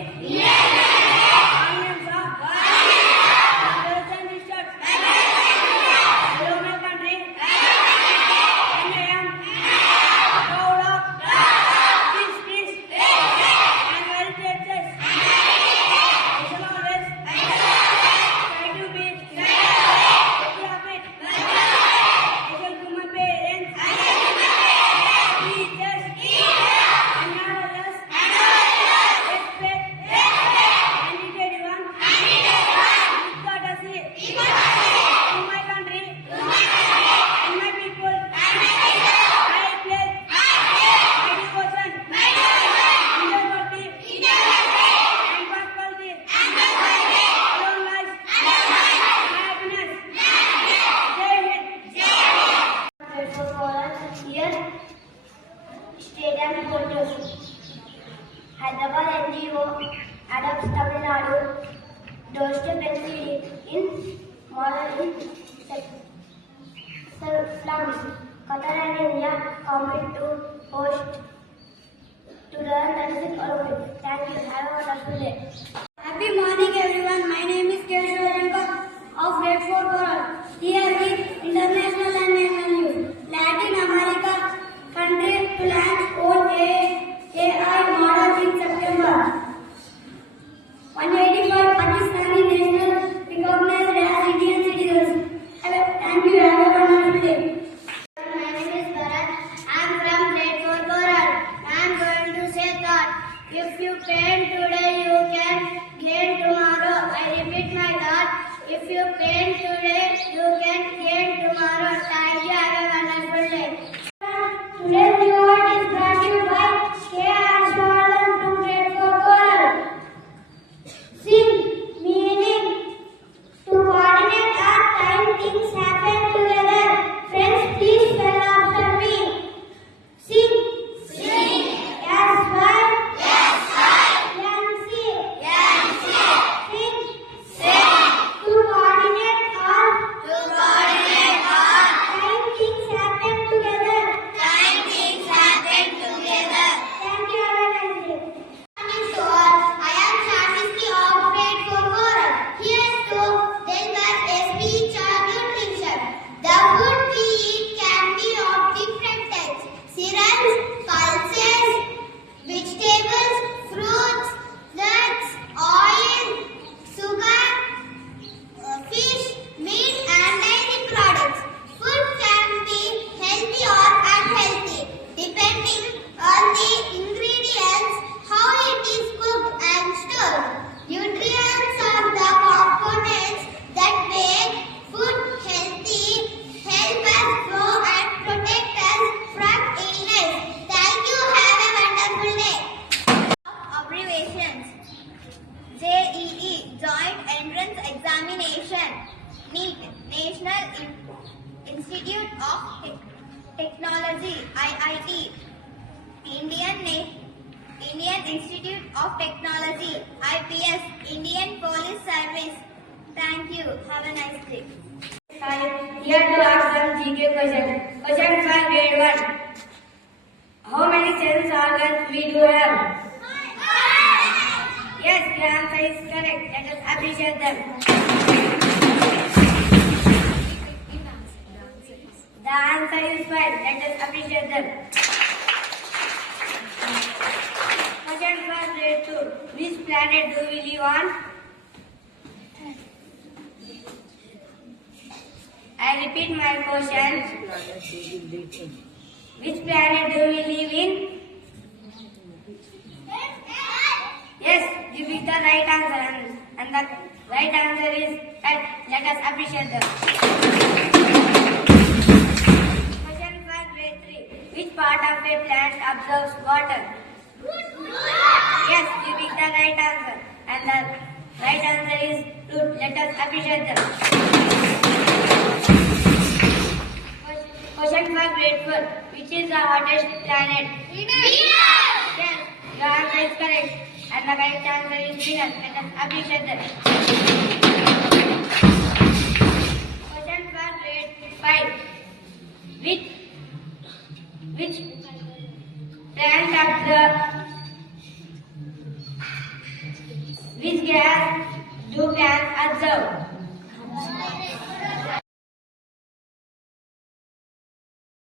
Onions of Brothers and sisters. Hello my country. And I am proud of this peace and heritage. I shall always try to be happy of it. I shall to my parents, teachers, and others, respect and treat everyone with courtesy. To my country and my people, I pledge my devotion, integrity, and prosperity. Long life, happiness. Jai Hind. Here, stadium photos. Hyderabad NGO adopts Tamil Nadu doorstep breastfeeding in model in slums. Qatar and India commit to host 2036 Olympics. Thank you. Have a wonderful day. Happy morning, everyone. My name is Keshav of Grade 4 Coral. Here with international and national news. Latin America country to launch own AI model in September. 185 Pakistani nationals recognized as Indian citizens. Thank you. Have a wonderful day. My name is Bharat. I am from Grade 4 Coral. I am going to say that if you paint today, you can gain tomorrow. I repeat my thought. If you paint today, you can gain tomorrow. Thank you. Have a wonderful day. Today's new word is brought to you by K.R. Swalan from Grade 4 Coral. Sing, meaning to coordinate or time things happen together. Friends, please spell after me. Sing. Sing. Yes, why? Yes, why? Yancy. Yancy. Sing. Sing. To coordinate or time things happen together. Time things happen together. Thank you. Have a nice day. Morning to all. I am Shaniski of Grade 4 Coral. Here to deliver a speech on nutrition. The food we eat can be of different types: cereals, pulses, vegetables, fruits, nuts, oil, sugar, fish, meat, and dairy products. Food can be healthy or unhealthy depending on the ingredients, how it is cooked and stored. Nutrients are the components that make food healthy, help us grow and protect us from illness. Thank you. Have a wonderful day. Abbreviations: JEE, Joint Entrance Examination. NEET, National Institute of Technology. IIT, Indian Institute of Technology. IPS, Indian Police Service. Thank you. Have a nice day. Hi, here to ask some GK questions. Question for grade 1. How many sense organs we do have? Yes, your answer is correct. Let us appreciate them. The answer is fine. Let us appreciate them. Question for grade 2. Which planet do we live on? I repeat my question. Which planet do we live in? Yes, you picked the right answer, and the right answer is right. Let us appreciate them. Question for grade 3. Which part of a plant absorbs water? Yes, you picked the right answer, and the right answer is root. Let us appreciate them. Question for grade 4. Which is the hottest planet? Venus. Yes, your answer is correct. And the right answer is Venus. Let us appreciate that. Question for grade 5. Which plant Which gas do plants absorb?